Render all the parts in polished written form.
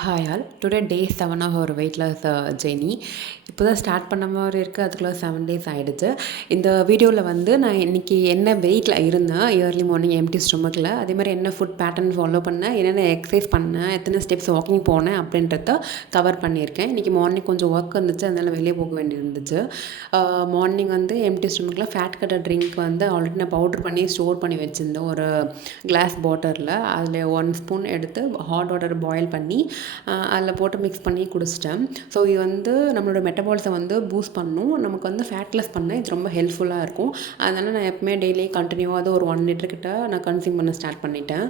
Hi all. Today day 7 of ஒரு weight loss journey. இப்போ தான் ஸ்டார்ட் பண்ண மாதிரி இருக்குது. அதுக்குள்ளே 7 டேஸ் ஆகிடுச்சு. இந்த வீடியோவில் வந்து நான் இன்றைக்கி என்ன வெயிட்டில் இருந்தேன், இயர்லி மார்னிங் எம்டி ஸ்டொமக்கில், அதே மாதிரி என்ன ஃபுட் பேட்டர்ன் ஃபாலோ பண்ணேன், என்னென்ன எக்ஸசைஸ் பண்ணேன், எத்தனை ஸ்டெப்ஸ் வாக்கிங் போனேன் அப்படின்றத கவர் பண்ணியிருக்கேன். இன்றைக்கி மார்னிங் கொஞ்சம் ஒர்க் இருந்துச்சு, அதனால் வெளியே போக வேண்டியிருந்துச்சு. மார்னிங் வந்து எம்டி ஸ்டொமக்கில் ஃபேட் கட்டர் ட்ரிங்க் வந்து ஆல்ரெடி நான் பவுட்ரு பண்ணி ஸ்டோர் பண்ணி வச்சுருந்தேன் ஒரு கிளாஸ் பாட்டிலில். அதில் 1 ஸ்பூன் எடுத்து ஹாட் வாட்டர் பாயில் பண்ணி அதில் போட்டு மிக்ஸ் பண்ணி குடிச்சிட்டேன். ஸோ இது வந்து நம்மளோட மெட்டபால்ஸை வந்து பூஸ்ட் பண்ணும், நமக்கு வந்து ஃபேட்லெஸ் பண்ண இது ரொம்ப ஹெல்ப்ஃபுல்லாக இருக்கும். அதனால் நான் எப்பவுமே டெய்லி கண்டினியூவாக அது ஒரு 1 லிட்டர் கிட்ட நான் கன்சியூம் பண்ண ஸ்டார்ட் பண்ணிட்டேன்.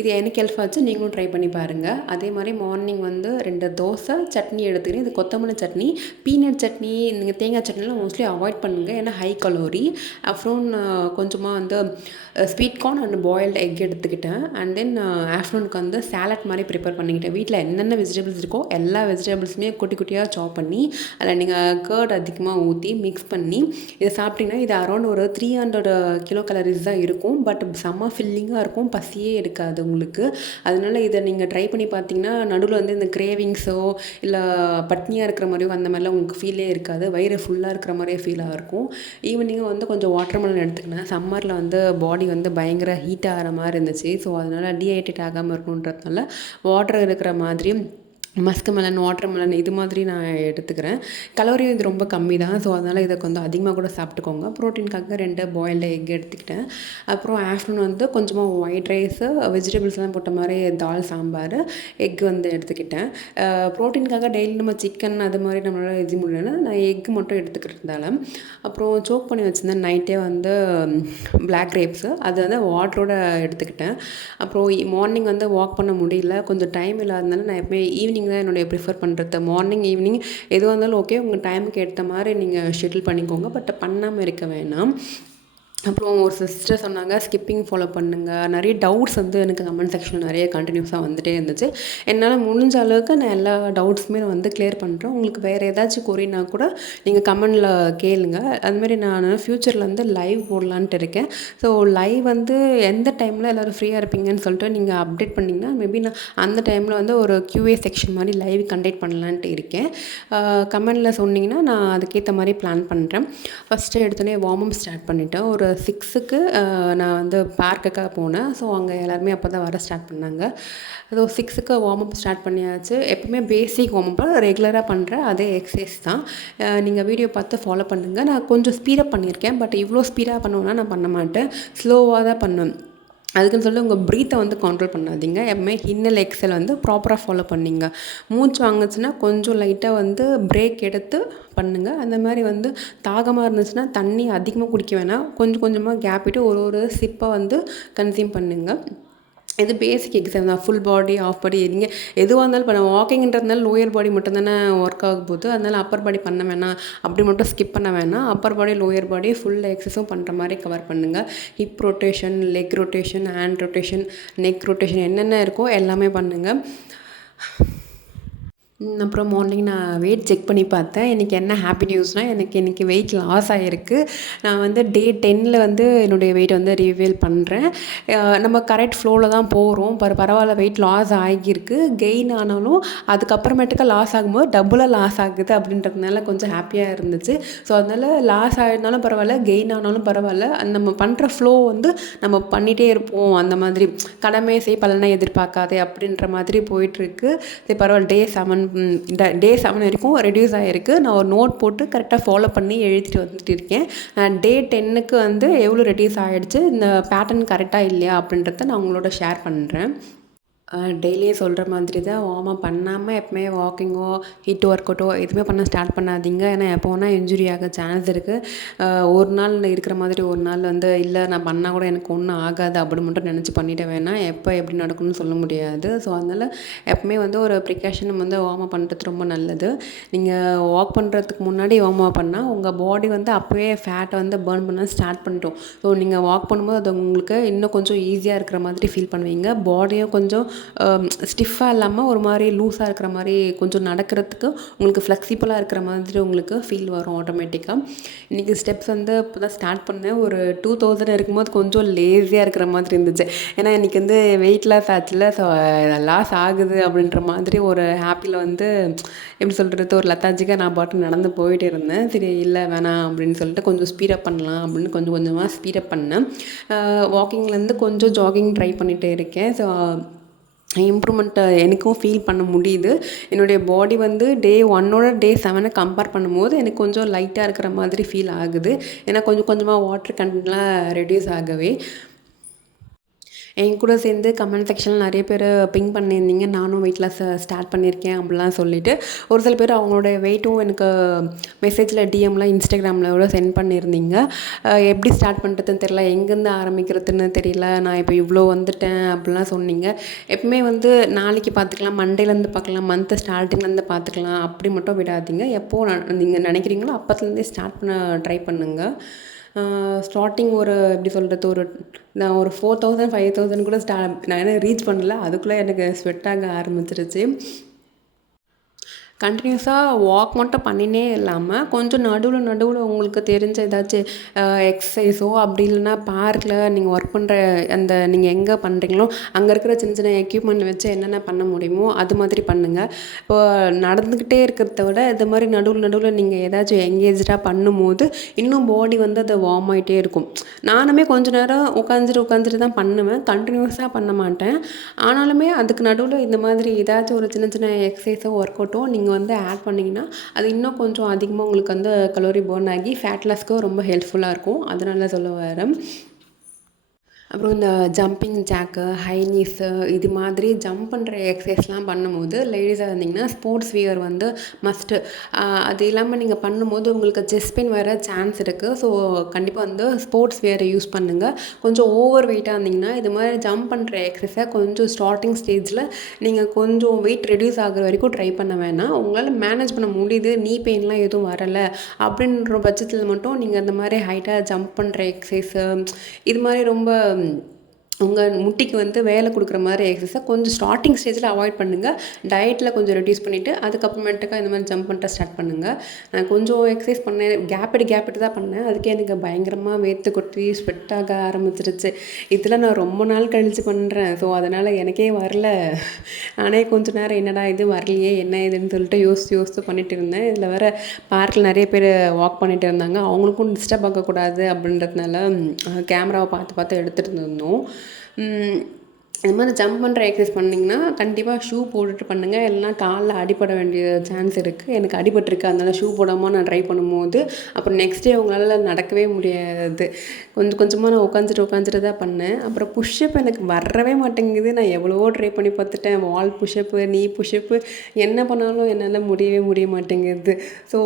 இது எனக்கு ஹெல்ப் ஆச்சு, நீங்களும் ட்ரை பண்ணி பாருங்கள். அதே மாதிரி மார்னிங் வந்து 2 தோசை சட்னி எடுத்துக்கிறேன். இது கொத்தமல்லி சட்னி, பீனட் சட்னி, நீங்கள் தேங்காய் சட்னிலாம் மோஸ்ட்லி அவாய்ட் பண்ணுங்கள், ஏன்னா ஹை கலோரி. அப்புறம் கொஞ்சமாக வந்து sweet corn and boiled egg எடுத்துக்கிட்டேன். அண்ட் தென் ஆஃப்டர்நூனுக்கு வந்து சாலட் மாதிரி ப்ரிப்பேர் பண்ணிக்கிட்டேன். வீட்டில் என்னென்ன வெஜிடபிள்ஸ் இருக்கோ எல்லா வெஜிடபிள்ஸுமே குட்டி குட்டியாக சாப் பண்ணி அதில் நீங்கள் கர்ட் அதிகமாக ஊற்றி மிக்ஸ் பண்ணி இதை சாப்பிட்டிங்கன்னா இது அரௌண்ட் ஒரு 300 கிலோ கலரிஸ் தான் இருக்கும். பட் செம்ம ஃபில்லிங்காக இருக்கும், பசியே எடுக்காது உங்களுக்கு. அதனால் இதை நீங்கள் ட்ரை பண்ணி பார்த்தீங்கன்னா நடுவில் வந்து இந்த கிரேவிங்ஸோ இல்லை பட்னியாக இருக்கிற மாதிரியோ அந்த மாதிரிலாம் உங்களுக்கு ஃபீலே இருக்காது. வயிறு ஃபுல்லாக இருக்கிற மாதிரியே ஃபீலாக இருக்கும். ஈவினிங்கும் வந்து கொஞ்சம் வாட்டர்மெலன் எடுத்துக்கினேன். சம்மரில் வந்து பாடி வந்து பயங்கர ஹீட் ஆகிற மாதிரி இருந்துச்சு. ஸோ அதனால் டீஹைட்ரேட் ஆகாமல் இருக்கணுன்றதுனால வாட்டர் இருக்கிற மாதிரி மஸ்க் மெலன், வாட்டர் மெலன் இது மாதிரி நான் எடுத்துக்கிறேன். கலோரியும் இது ரொம்ப கம்மி தான். ஸோ அதனால் இதை கொஞ்சம் அதிகமாக கூட சாப்பிட்டுக்கோங்க. ப்ரோட்டீனுக்காக 2 பாயில்டு எக் எடுத்துக்கிட்டேன். அப்புறம் ஆஃப்டர்நூன் வந்து கொஞ்சமாக ஒயிட் ரைஸு, வெஜிடபிள்ஸ்லாம் போட்ட மாதிரி தால், சாம்பார், எக் வந்து எடுத்துக்கிட்டேன். ப்ரோட்டீனுக்காக டெய்லி நம்ம சிக்கன் அது மாதிரி நம்மளால் இது முடியலன்னா நான் எக் மட்டும் எடுத்துக்கிறதால. அப்புறம் சோக் பண்ணி வச்சுருந்தேன் நைட்டே வந்து பிளாக் கிரேப்ஸு, அது வந்து வாட்டரோட எடுத்துக்கிட்டேன். அப்புறம் மார்னிங் வந்து வாக் பண்ண முடியல, கொஞ்சம் டைம் இல்லாததுனால நான் எப்பவுமே ஈவினிங் தான் என்னுடைய ப்ரிஃபர் பண்ணுறது. மார்னிங் ஈவினிங் எதுவாக இருந்தாலும் ஓகே, உங்கள் டைமுக்கு ஏற்ற மாதிரி நீங்கள் ஷெட்யூல் பண்ணிக்கோங்க. பட் பண்ணாமல் இருக்க வேணாம். அப்புறம் ஒரு சிஸ்டர் சொன்னாங்க ஸ்கிப்பிங் ஃபாலோ பண்ணுங்கள். நிறைய டவுட்ஸ் வந்து எனக்கு கமெண்ட் செக்ஷனில் நிறைய கண்டினியூஸாக வந்துகிட்டே இருந்துச்சு. என்னால் முடிஞ்ச அளவுக்கு நான் எல்லா டவுட்ஸுமே வந்து கிளியர் பண்ணுறேன். உங்களுக்கு வேறு ஏதாச்சும் கொரினா கூட நீங்கள் கமெண்டில் கேளுங்க. அதுமாரி நான் ஃப்யூச்சரில் வந்து லைவ் போடலான்ட்டு இருக்கேன். ஸோ லைவ் வந்து எந்த டைமில் எல்லோரும் ஃப்ரீயாக இருப்பீங்கன்னு சொல்லிட்டு நீங்கள் அப்டேட் பண்ணிங்கன்னா மேபி நான் அந்த டைமில் வந்து ஒரு QA செக்ஷன் மாதிரி லைவ் கண்டக்ட் பண்ணலான்ட்டு இருக்கேன். கமெண்டில் சொன்னிங்கன்னா நான் அதுக்கேற்ற மாதிரி பிளான் பண்ணுறேன். ஃபஸ்ட்டு எடுத்தோடனே வார்ம் அப் ஸ்டார்ட் பண்ணிவிட்டேன். ஒரு 6க்கு நான் வந்து பார்க்குக்காக போனேன். ஸோ அங்கே எல்லாருமே அப்போ தான் வர ஸ்டார்ட் பண்ணாங்க. ஸோ 6க்கு வார்ம் அப் ஸ்டார்ட் பண்ணியாச்சு. எப்பவுமே பேசிக் வார்ம் அப் ரெகுலராக பண்ணுற அதே எக்ஸசைஸ் தான். நீங்கள் வீடியோ பார்த்து ஃபாலோ பண்ணுங்கள். நான் கொஞ்சம் ஸ்பீடப் பண்ணியிருக்கேன், பட் இவ்வளோ ஸ்பீடாக பண்ணுவேன்னா நான் பண்ண மாட்டேன், ஸ்லோவாக தான் பண்ணுவேன். அதுக்குன்னு சொல்லி உங்கள் ப்ரீத்தை வந்து கண்ட்ரோல் பண்ணாதீங்க. எப்பவுமே இன்னல் எக்ஸல் வந்து ப்ராப்பராக ஃபாலோ பண்ணிங்க. மூச்சு வாங்குச்சுன்னா கொஞ்சம் லைட்டாக வந்து பிரேக் எடுத்து பண்ணுங்கள். அந்த மாதிரி வந்து தாகமாக இருந்துச்சுன்னா தண்ணி அதிகமாக குடிக்க வேணாம், கொஞ்சம் கொஞ்சமாக கேப் விட்டு ஒரு சிப்பை வந்து கன்சியூம் பண்ணுங்கள். இது பேசிக் எக்ஸசைஸ் தான். ஃபுல் பாடி, ஆஃப் பாடி, நீங்கள் எதுவாக இருந்தாலும் பண்ண வாக்கிங்கிறதுனால லோயர் பாடி மட்டும் தானே ஒர்க் ஆக போகுது. அதனால் அப்பர் பாடி பண்ண வேணாம், அப்படி மட்டும் ஸ்கிப் பண்ண வேணாம். அப்பர் பாடி, லோயர் பாடி ஃபுல் எக்ஸசைஸும் பண்ணுற மாதிரி கவர் பண்ணுங்கள். Hip rotation, leg rotation, hand rotation, neck rotation என்னென்ன இருக்கோ எல்லாமே பண்ணுங்கள். அப்புறம் மார்னிங் நான் வெயிட் செக் பண்ணி பார்த்தேன். எனக்கு என்ன ஹாப்பி நியூஸ்னால் எனக்கு இன்றைக்கி வெயிட் லாஸ் ஆகிருக்கு. நான் வந்து டே 10ல் வந்து என்னுடைய வெயிட் வந்து ரிவீல் பண்ணுறேன். நம்ம கரெக்ட் ஃப்ளோவில் தான் போகிறோம். பரவாயில்ல, வெயிட் லாஸ் ஆகியிருக்கு. கெயின் ஆனாலும் அதுக்கப்புறமேட்டுக்கா லாஸ் ஆகும்போது டபுளாக லாஸ் ஆகுது அப்படின்றதுனால கொஞ்சம் ஹாப்பியாக இருந்துச்சு. ஸோ அதனால் லாஸ் ஆகிருந்தாலும் பரவாயில்ல, கெயின் ஆனாலும் பரவாயில்ல, நம்ம பண்ணுற ஃப்ளோ வந்து நம்ம பண்ணிகிட்டே இருப்போம். அந்த மாதிரி கடமை செய் பலனை எதிர்பார்க்காதே அப்படின்ற மாதிரி போயிட்டுருக்கு. சரி பரவாயில்ல, டே 7 வரைக்கும் ரெடியூஸ் ஆகிருக்கு. நான் ஒரு நோட் போட்டு கரெக்டாக ஃபாலோ பண்ணி எழுதிட்டு வந்துட்டு இருக்கேன். டே 10க்கு வந்து எவ்வளோ ரெடியூஸ் ஆகிடுச்சு, இந்த பேட்டர்ன் கரெக்டாக இல்லையா அப்படின்றத நான் உங்களோட ஷேர் பண்ணுறேன். டெய்லியும் சொல்கிற மாதிரி தான் வார்ம் அப் பண்ணாமல் எப்பவுமே வாக்கிங்கோ ஹிட் ஒர்க் அவுட்டோ எதுவுமே பண்ண ஸ்டார்ட் பண்ணாதீங்க. ஏன்னா எப்போ வேணால் இன்ஜுரி ஆக சான்ஸ் இருக்குது. ஒரு நாள் இருக்கிற மாதிரி ஒரு நாள் வந்து இல்லை நான் பண்ணால் கூட எனக்கு ஒன்றும் ஆகாது அப்படி மட்டும் நினச்சி பண்ணிவிட வேணாம். எப்போ எப்படி நடக்கும்னு சொல்ல முடியாது. ஸோ அதனால் எப்பவுமே வந்து ஒரு ப்ரிகாஷன் வந்து வார்ம் அப் பண்ணுறது ரொம்ப நல்லது. நீங்கள் வாக் பண்ணுறதுக்கு முன்னாடி வார்ம் அப் பண்ணால் உங்கள் பாடி வந்து அப்போவே ஃபேட்டை வந்து பர்ன் பண்ண ஸ்டார்ட் பண்ணிட்டோம். ஸோ நீங்கள் வாக் பண்ணும்போது அது உங்களுக்கு இன்னும் கொஞ்சம் ஈஸியாக இருக்கிற மாதிரி ஃபீல் பண்ணுவீங்க. பாடியும் கொஞ்சம் ஸ்டிஃபாக இல்லாமல் ஒரு மாதிரி லூஸாக இருக்கிற மாதிரி கொஞ்சம் நடக்கிறதுக்கு உங்களுக்கு ஃப்ளெக்சிபிளாக இருக்கிற மாதிரி உங்களுக்கு ஃபீல் வரும் ஆட்டோமேட்டிக்காக. இன்றைக்கி ஸ்டெப்ஸ் வந்து இப்போ தான் ஸ்டார்ட் பண்ணேன். ஒரு 2000 இருக்கும்போது கொஞ்சம் லேஸியாக இருக்கிற மாதிரி இருந்துச்சு. ஏன்னா இன்றைக்கி வந்து வெயிட் லாஸ் ஆச்சுல, ஸோ லாஸ் ஆகுது அப்படின்ற மாதிரி ஒரு ஹாப்பியில் வந்து எப்படி சொல்கிறது, ஒரு லத்தாஜிக்காக நான் பாட்டு நடந்து போயிட்டு இருந்தேன். சரி இல்லை வேணாம் அப்படின்னு சொல்லிட்டு கொஞ்சம் ஸ்பீடப் பண்ணலாம் அப்படின்னு கொஞ்சம் கொஞ்சமாக ஸ்பீடப் பண்ணேன். வாக்கிங்லேருந்து கொஞ்சம் ஜாகிங் ட்ரை பண்ணிகிட்டே இருக்கேன். ஸோ இம்ப்ரூவ்மெண்ட்டை எனக்கும் ஃபீல் பண்ண முடியுது. என்னுடைய பாடி வந்து டே 1ஓட டே 7 கம்பேர் பண்ணும்போது எனக்கு கொஞ்சம் லைட்டாக இருக்கிற மாதிரி ஃபீல் ஆகுது. ஏன்னா கொஞ்சம் கொஞ்சமாக வாட்டர் கண்டென்ட்லாம் ரெடியூஸ் ஆகவே. என் கூட சேர்ந்து கமெண்ட் செக்ஷனில் நிறைய பேர் பிங் பண்ணியிருந்தீங்க, நானும் வெயிட் லாஸ் ஸ்டார்ட் பண்ணியிருக்கேன் அப்படிலாம் சொல்லிவிட்டு. ஒரு சில பேர் அவங்களோட வெயிட்டும் எனக்கு மெசேஜில் டிஎம்மில் இன்ஸ்டாகிராமில் கூட சென்ட் பண்ணியிருந்தீங்க. எப்படி ஸ்டார்ட் பண்ணுறதுன்னு தெரியல, எங்கேருந்து ஆரம்பிக்கிறதுன்னு தெரியல, நான் இப்போ இவ்வளோ வந்துட்டேன் அப்படிலாம் சொன்னீங்க. எப்பவுமே வந்து நாளைக்கு பார்த்துக்கலாம், மண்டேலேருந்து பார்க்கலாம், மந்த்து ஸ்டார்டிங்லேருந்து பார்த்துக்கலாம் அப்படி மட்டும் விடாதீங்க. எப்போது நீங்கள் நினைக்கிறீங்களோ அப்போத்துலேருந்தே ஸ்டார்ட் பண்ண ட்ரை பண்ணுங்கள். ஸ்டார்டிங் ஒரு எப்படி சொல்கிறது, நான் ஒரு 4000 5000 கூட நான் ரீச் பண்ணல, அதுக்குள்ளே எனக்கு ஸ்வெட் ஆக ஆரம்பிச்சிருச்சு. கண்டினியூஸாக வாக் மட்டும் பண்ணினே இல்லாமல் கொஞ்சம் நடுவில் உங்களுக்கு தெரிஞ்ச ஏதாச்சும் எக்ஸசைஸோ அப்படி இல்லைன்னா பார்க்கில் நீங்கள் ஒர்க் பண்ணுற அந்த நீங்கள் எங்கே பண்ணுறீங்களோ அங்கே இருக்கிற சின்ன சின்ன எக்யூப்மெண்ட் வச்சு என்னென்ன பண்ண முடியுமோ அது மாதிரி பண்ணுங்கள். இப்போ நடந்துக்கிட்டே இருக்கிறத விட இது மாதிரி நடுவில் நீங்கள் ஏதாச்சும் எங்கேஜாக பண்ணும்போது இன்னும் பாடி வந்து அதை வார்ம் ஆகிட்டே இருக்கும். நானுமே கொஞ்சம் நேரம் உட்காந்துட்டு தான் பண்ணுவேன், கண்டினியூஸாக பண்ண மாட்டேன். ஆனாலுமே அதுக்கு நடுவில் இந்த மாதிரி ஏதாச்சும் ஒரு சின்ன சின்ன எக்ஸசைஸோ ஒர்க் அவுட்டோ நீங்கள் வந்து ஆட் பண்ணிங்கன்னா அது இன்னும் கொஞ்சம் அதிகமாக உங்களுக்கு வந்து கலோரி பர்ன் ஆகி ஃபேட் லாஸ்க்கும் ரொம்ப ஹெல்ப்ஃபுல்லாக இருக்கும். அதனால சொல்ல வரேன். அப்புறம் இந்த ஜம்பிங் ஜாக்கு, ஹை நீஸு இது மாதிரி ஜம்ப் பண்ணுற எக்ஸசைஸ்லாம் பண்ணும்போது லேடிஸாக இருந்திங்கன்னா ஸ்போர்ட்ஸ் வியர் வந்து மஸ்ட்டு. அது இல்லாமல் நீங்கள் பண்ணும்போது உங்களுக்கு செஸ்ட் பெயின் வர சான்ஸ் இருக்குது. ஸோ கண்டிப்பாக வந்து ஸ்போர்ட்ஸ் வியரை யூஸ் பண்ணுங்கள். கொஞ்சம் ஓவர் வெயிட்டாக இருந்திங்கன்னா இது மாதிரி ஜம்ப் பண்ணுற எக்ஸசைஸை கொஞ்சம் ஸ்டார்டிங் ஸ்டேஜில் நீங்கள் கொஞ்சம் வெயிட் ரெடியூஸ் ஆகிற வரைக்கும் ட்ரை பண்ண வேணாம். உங்களால் மேனேஜ் பண்ண முடியுது, நீ பெயின்லாம் எதுவும் வரலை அப்படின்ற பட்சத்தில் மட்டும் நீங்கள் அந்த மாதிரி ஹைட்டாக ஜம்ப் பண்ணுற எக்ஸசைஸு இது மாதிரி ரொம்ப உங்கள் முட்டிக்கு வந்து வேலை கொடுக்குற மாதிரி எக்ஸசைஸை கொஞ்சம் ஸ்டார்டிங் ஸ்டேஜில் அவாய்ட் பண்ணுங்கள். டயட்டில் கொஞ்சம் ரெடியூஸ் பண்ணிவிட்டு அதுக்கப்புறமேட்டுக்கா இந்த மாதிரி ஜம்ப் பண்ணிட்டு ஸ்டார்ட் பண்ணுங்கள். நான் கொஞ்சம் எக்ஸசைஸ் பண்ணேன், கேப்பிட்டு தான் பண்ணேன். அதுக்கே எனக்கு பயங்கரமாக வேர்த்து கொட்டி ஸ்வெட் ஆக ஆரம்பிச்சிருச்சு. இதில் நான் ரொம்ப நாள் கழித்து பண்ணுறேன். ஸோ அதனால் எனக்கே வரல. நானே கொஞ்சம் நேரம் என்னடா இது வரலையே என்ன இதுன்னு சொல்லிட்டு யோசித்து பண்ணிகிட்டு இருந்தேன். இதில் வேறு பார்க்கில் நிறைய பேர் வாக் பண்ணிகிட்டு இருந்தாங்க, அவங்களுக்கும் டிஸ்டர்ப் ஆகக்கூடாது அப்படின்றதுனால கேமராவை பார்த்து எடுத்துகிட்டு இருந்தோம். இந்த மாதிரி ஜம்ப் பண்ணுற எக்ஸசைஸ் பண்ணிங்கன்னா கண்டிப்பாக ஷூ போட்டுட்டு பண்ணுங்கள், இல்லைனா காலில் அடிபட வேண்டிய சான்ஸ் இருக்குது. எனக்கு அடிபட்டிருக்கு, அதனால் ஷூ போடாமல் நான் ட்ரை பண்ணும்போது அப்புறம் நெக்ஸ்ட் டே உங்களால் நடக்கவே முடியாது. கொஞ்சமாக நான் உட்காந்துட்டு தான் பண்ணேன். அப்புறம் புஷ்அப் எனக்கு வரவே மாட்டேங்குது. நான் எவ்வளவோ ட்ரை பண்ணி பார்த்துட்டேன், வால் புஷ்அப்பு, நீ புஷ்அப்பு, என்ன பண்ணாலும் என்னால் முடிய மாட்டேங்குது. ஸோ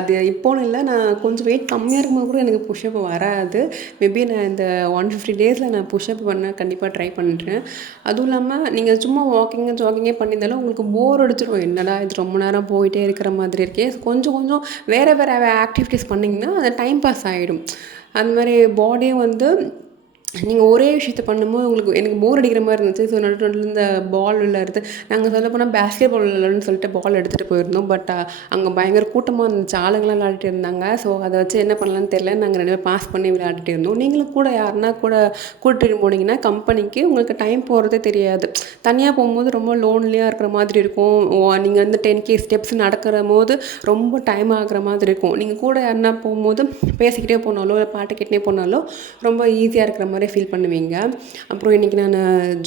அது இப்போன்னு இல்லை, நான் கொஞ்சம் வெயிட் கம்மியாக இருக்கும்போது கூட எனக்கு புஷ்அப் வராது. மேபி நான் இந்த 150 டேஸில் நான் புஷ்அப் பண்ண கண்டிப்பாக ட்ரை பண்ணுறேன். அதுவும் இல்லாமல் நீங்கள் சும்மா ஜாகிங்கே பண்ணியிருந்தாலும் உங்களுக்கு போர் அடிச்சிடும். என்னடா இது ரொம்ப நேரம் போயிட்டே இருக்கிற மாதிரி இருக்கே. கொஞ்சம் வேறு ஆக்டிவிட்டீஸ் பண்ணிங்கன்னா அது டைம் பாஸ் ஆகிடும். அந்த மாதிரி பாடியும் வந்து நீங்கள் ஒரே விஷயத்தை பண்ணும்போது எனக்கு போர் அடிக்கிற மாதிரி இருந்துச்சு. ஸோ நடுவில் இந்த பால் விளையாடுறது, நாங்கள் சொல்ல போனால் பேஸ்கெட் பால் விளையாடுன்னு சொல்லிட்டு பால் எடுத்துகிட்டு போயிருந்தோம். பட் அங்கே பயங்கர கூட்டமாக இருந்துச்சு, ஆளுங்களாம் விளையாடிட்டு இருந்தாங்க. ஸோ அதை வச்சு என்ன பண்ணலான்னு தெரியல, நாங்கள் 2 பேரும் பாஸ் பண்ணி விளையாடிட்டு இருந்தோம். நீங்களும் கூட யாருன்னா கூட்டிட்டு போனீங்கன்னா கம்பெனிக்கு உங்களுக்கு டைம் போகிறதே தெரியாது. தனியாக போகும்போது ரொம்ப லோன்லியாக இருக்கிற மாதிரி இருக்கும். நீங்கள் வந்து 10K ஸ்டெப்ஸ் நடக்கிற போது ரொம்ப டைம் ஆகிற மாதிரி இருக்கும். நீங்கள் கூட யாருன்னா போகும்போது பேசிக்கிட்டே போனாலோ இல்லை பாட்டு கேட்டுனே போனாலோ ரொம்ப ஈஸியாக இருக்கிற மாதிரி ஃபீல் பண்ணுவீங்க. அப்புறம் இன்றைக்கி நான்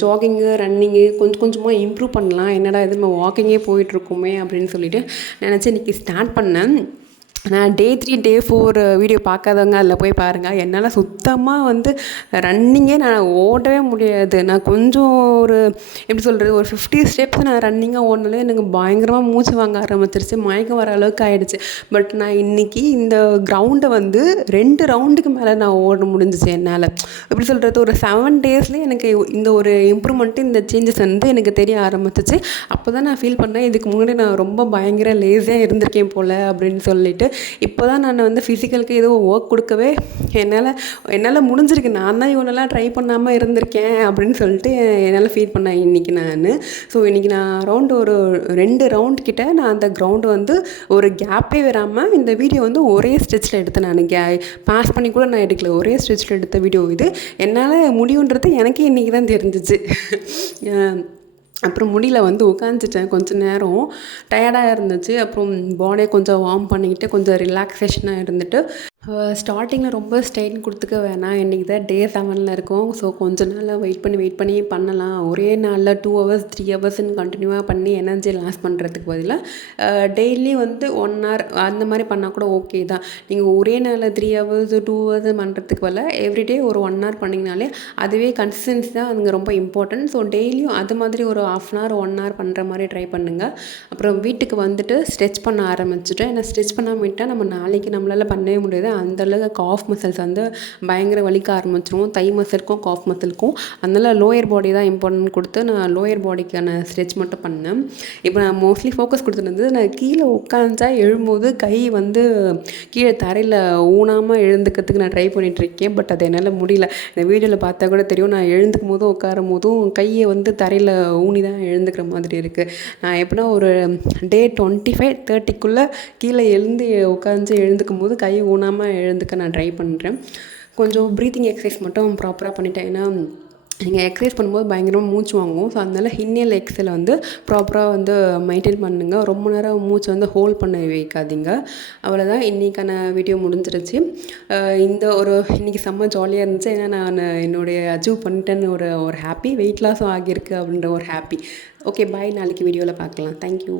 ஜாகிங்கு, ரன்னிங்கு கொஞ்சமாக இம்ப்ரூவ் பண்ணலாம், என்னடா இது நம்ம வாக்கிங்கே போயிட்டுருக்கோமே அப்படின்னு சொல்லிட்டு நினச்சி இன்றைக்கி ஸ்டார்ட் பண்ணேன். நான் டே 3 டே 4 வீடியோ பார்க்காதவங்க அதில் போய் பாருங்கள். என்னால் சுத்தமாக வந்து ரன்னிங்கே நான் ஓடவே முடியாது. நான் கொஞ்சம் ஒரு எப்படி சொல்கிறது, ஒரு 50 ஸ்டெப்ஸ் நான் ரன்னிங்காக ஓடினாலே எனக்கு பயங்கரமாக மூச்சு வாங்க ஆரம்பிச்சிருச்சு, மயக்கம் வர அளவுக்கு ஆகிடுச்சு. பட் நான் இன்றைக்கி இந்த கிரவுண்டை வந்து 2 ரவுண்டுக்கு மேலே நான் ஓட முடிஞ்சிச்சு என்னால். எப்படி சொல்கிறது, ஒரு 7 டேஸ்லேயே எனக்கு இந்த ஒரு இம்ப்ரூவ்மெண்ட்டு, இந்த சேஞ்சஸ் வந்து எனக்கு தெரிய ஆரம்பிச்சிச்சு. அப்போ தான் நான் ஃபீல் பண்ணேன், இதுக்கு முன்னாடி நான் ரொம்ப பயங்கர லேஸியாக இருந்திருக்கேன் போல் அப்படின்னு சொல்லிட்டு. இப்போ தான் நான் வந்து ஃபிசிக்கலுக்கு ஏதோ ஒர்க் கொடுக்கவே என்னால் முடிஞ்சிருக்கு. நான் தான் இவனெல்லாம் ட்ரை பண்ணாமல் இருந்திருக்கேன் அப்படின்னு சொல்லிட்டு என்னால் ஃபீல் பண்ணேன் இன்றைக்கி நான். ஸோ இன்றைக்கி நான் அரௌண்ட் ஒரு 2 ரவுண்ட் கிட்ட நான் அந்த கிரவுண்டு வந்து ஒரு கேப்பே வராமல் இந்த வீடியோ வந்து ஒரே ஸ்ட்ரெச்சில் எடுத்தேன். நான் பாஸ் பண்ணி கூட நான் எடுக்கல, ஒரே ஸ்ட்ரெச்சில் எடுத்த வீடியோ இது. என்னால் முடியுன்றது எனக்கே இன்றைக்கி தான் தெரிஞ்சிச்சு. அப்புறம் முடியல வந்து உட்காந்துட்டேன் கொஞ்சம் நேரம், டயர்டாக இருந்துச்சு. அப்புறம் பாடியை கொஞ்சம் வார்ம் பண்ணிக்கிட்டு கொஞ்சம் ரிலாக்ஸேஷனாக இருந்துட்டு ஸ்டார்டிங்கில் ரொம்ப ஸ்ட்ரெயின் கொடுத்துக்க வேணாம், இன்றைக்கி தான் டே 7ல் இருக்கோம். ஸோ கொஞ்ச நாள் வெயிட் பண்ணி பண்ணலாம். ஒரே நாளில் 2 ஹவர்ஸ் 3 ஹவர்ஸ்ன்னு கண்டினியூவாக பண்ணி எனர்ஜி லாஸ் பண்ணுறதுக்கு பதிலாக டெய்லி வந்து 1 ஹவர் அந்த மாதிரி பண்ணால் கூட ஓகே தான். நீங்கள் ஒரே நாளில் 3 ஹவர்ஸ் 2 ஹவர்ஸ் பண்ணுறதுக்கு பதிலாக எவ்ரிடே ஒரு 1 ஹவர் பண்ணிங்கனாலே அதுவே கன்சிஸ்டன்சி தான் அதுங்க ரொம்ப இம்பார்ட்டன்ட். ஸோ டெய்லியும் அது மாதிரி ஒரு 1/2 ஹவர் 1 ஹவர் பண்ணுற மாதிரி ட்ரை பண்ணுங்கள். அப்புறம் வீட்டுக்கு வந்துட்டு ஸ்ட்ரெச் பண்ண ஆரம்பிச்சுட்டேன். ஏன்னா ஸ்ட்ரெச் பண்ணாமல் விட்டால் நம்ம நாளைக்கு நம்மளால் பண்ணவே முடியாது. அந்தளவுக்கு காஃப் மசில்ஸ் வந்து பயங்கர வலிக்க ஆரம்பிச்சிரும், தை மசிலுக்கும் காஃப் மசிலுக்கும். அதனால் லோயர் பாடி தான் இம்பார்ட்டன்ட் கொடுத்து நான் லோயர் பாடிக்கான ஸ்ட்ரெச் மட்டும் பண்ணேன். இப்போ நான் மோஸ்ட்லி ஃபோக்கஸ் கொடுத்துட்டு நான் கீழே உட்காந்தா எழும்போது கை வந்து கீழே தரையில் ஊனாமல் எழுந்துக்கிறதுக்கு நான் ட்ரை பண்ணிகிட்ருக்கேன். பட் அது என்னால் முடியல. இந்த வீடியோவில் பார்த்தா கூட தெரியும், நான் எழுந்துக்கும் போதும் உட்காரும் போதும் கையை வந்து தரையில் ஊனி தான் எழுந்துக்கிற மாதிரி இருக்குது. நான் எப்படின்னா ஒரு டே 25-30க்குள்ளே கீழே உட்காந்து எழுந்துக்கும் போது கை ஊனாமல் எழுந்துக்க நான் ட்ரை பண்ணுறேன். கொஞ்சம் ப்ரீத்திங் எக்ஸசைஸ் மட்டும் ப்ராப்பராக பண்ணிட்டேன். ஏன்னா நீங்கள் எக்ஸசைஸ் பண்ணும்போது பயங்கரமாக மூச்சு வாங்குவோம். ஸோ அதனால் இன்ஹேல் எக்ஸலை வந்து ப்ராப்பராக வந்து மெயின்டைன் பண்ணுங்க. ரொம்ப நேரம் மூச்சை வந்து ஹோல்ட் பண்ண வைக்காதீங்க. அவ்வளோதான், இன்றைக்கான வீடியோ முடிஞ்சிருச்சு. இந்த இன்றைக்கி செம்ம ஜாலியாக இருந்துச்சு. ஏன்னா நான் என்னுடைய அச்சீவ் பண்ணிட்டேன்னு ஒரு ஹாப்பி, வெயிட் லாஸும் ஆகியிருக்கு அப்படின்ற ஒரு ஹாப்பி. ஓகே, பாய். நாளைக்கு வீடியோவில் பார்க்கலாம். தேங்க்யூ.